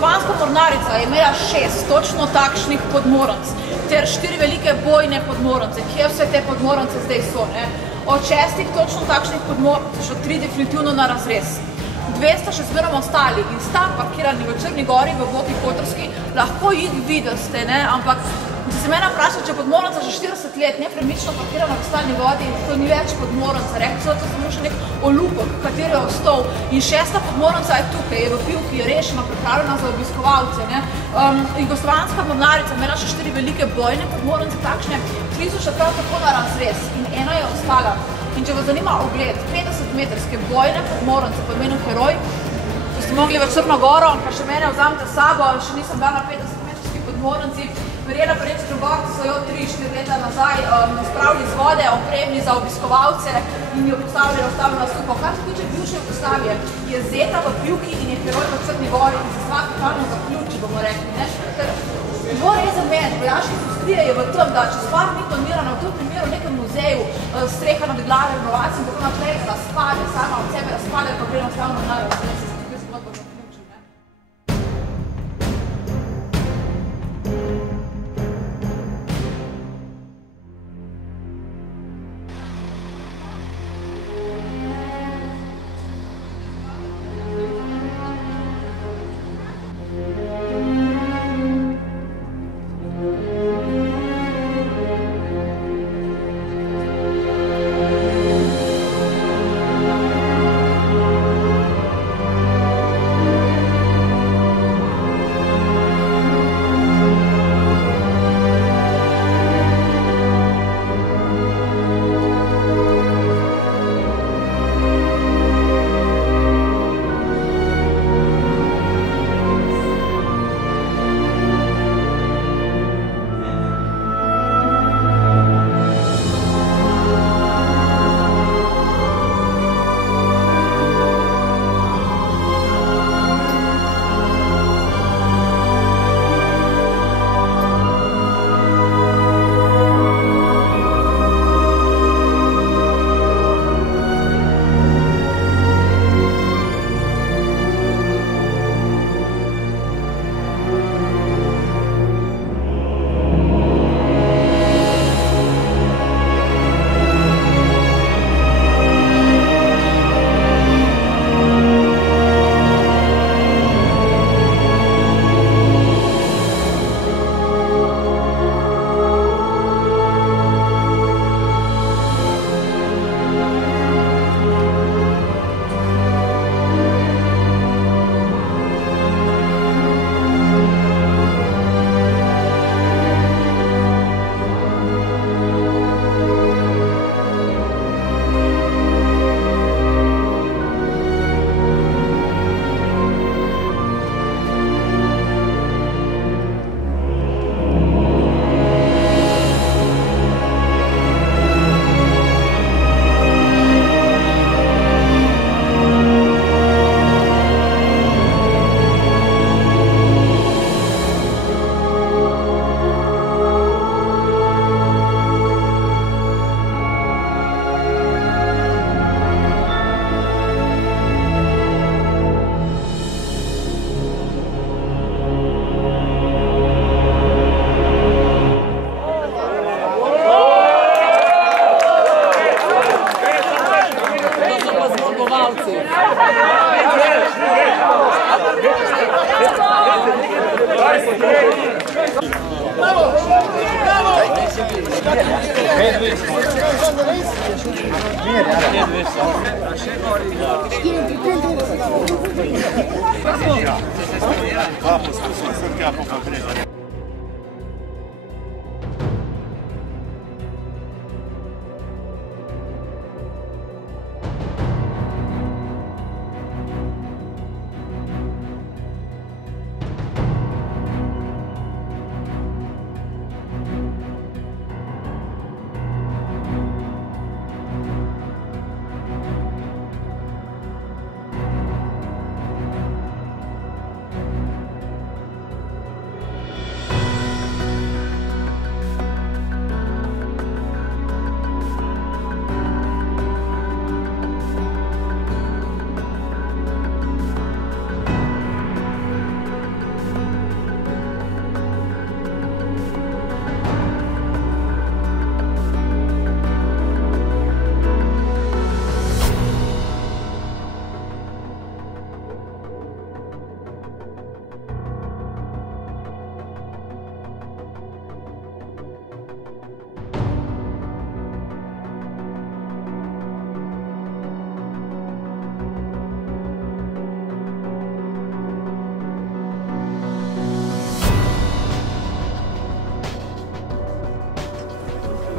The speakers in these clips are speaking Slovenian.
Jugoslovanska mornarica je imela 6 točno takšnih podmornic ter 4 velike bojne podmornice. Kje vse te podmornice zdaj so? Od 6 točno takšnih podmornic so 3 definitivno na razrez. 200 še zmeraj ostali in sta parkirani v Črni Gori, v Boki Kotorski, lahko jih vidite, ampak če se mene vpraša, če je podmornica že 40 let nepremično parkirana v stalni vodi, to ni več podmornica, rekli so, da je samo še nek olupek, kateri je ostal. In 6. podmornica je tukaj, je v Pivki, je rešena, pripravljena za obiskovalce. Jugoslovanska mornarica imela še 4 velike bojne podmornice takšne, 3 so še prav tako na razrez in ena je ostala. In če vas zanima ogled 50-metrske bojne podmornice po imenu Heroj, če ste mogli v Črno Goro, pa še mene vzamete s sabo, še nisem bila na 50-metrski podmornici, verjela pa reči Drugor, so jo 3-4 leta nazaj spravili z vode, opremili za obiskovalce in jo postavili na stupo. Kar se tiče bivše Jugoslavije, je Zeta v Pivki in je Heroj v Črni Gori in se svaki kalno zaključi, bomo rekli. Dvorezen men, vojaške industrije je v tem, da če stvar ni planirana, v tem primeru v nekem muzeju, streha nad glave, renovacije in tako naprej, razpade, sama od sebe razpade, pa gre enostavno naravno, da se tukaj zgodba zaključi.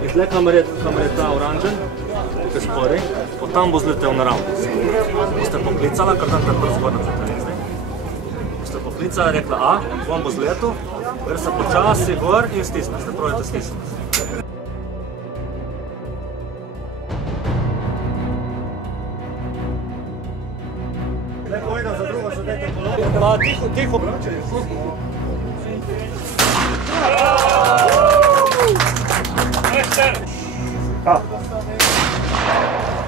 In tle, kamer je ta oranžen, tukaj spodaj, od tam bo zletel naravnost. Boste poklicala, kar tam tako zgorna zletel. Boste poklicala, rekla A, on bo zletel, gre se počasi gor in stisne. Ste probajte stisniti. Zdaj povedam za drugo, se dajte polo. Tiho, tiho.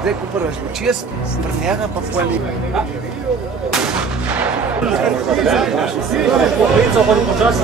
Zdaj, ko prvič bo čez, strnjega pa pojeli. Poklical, pa počasi.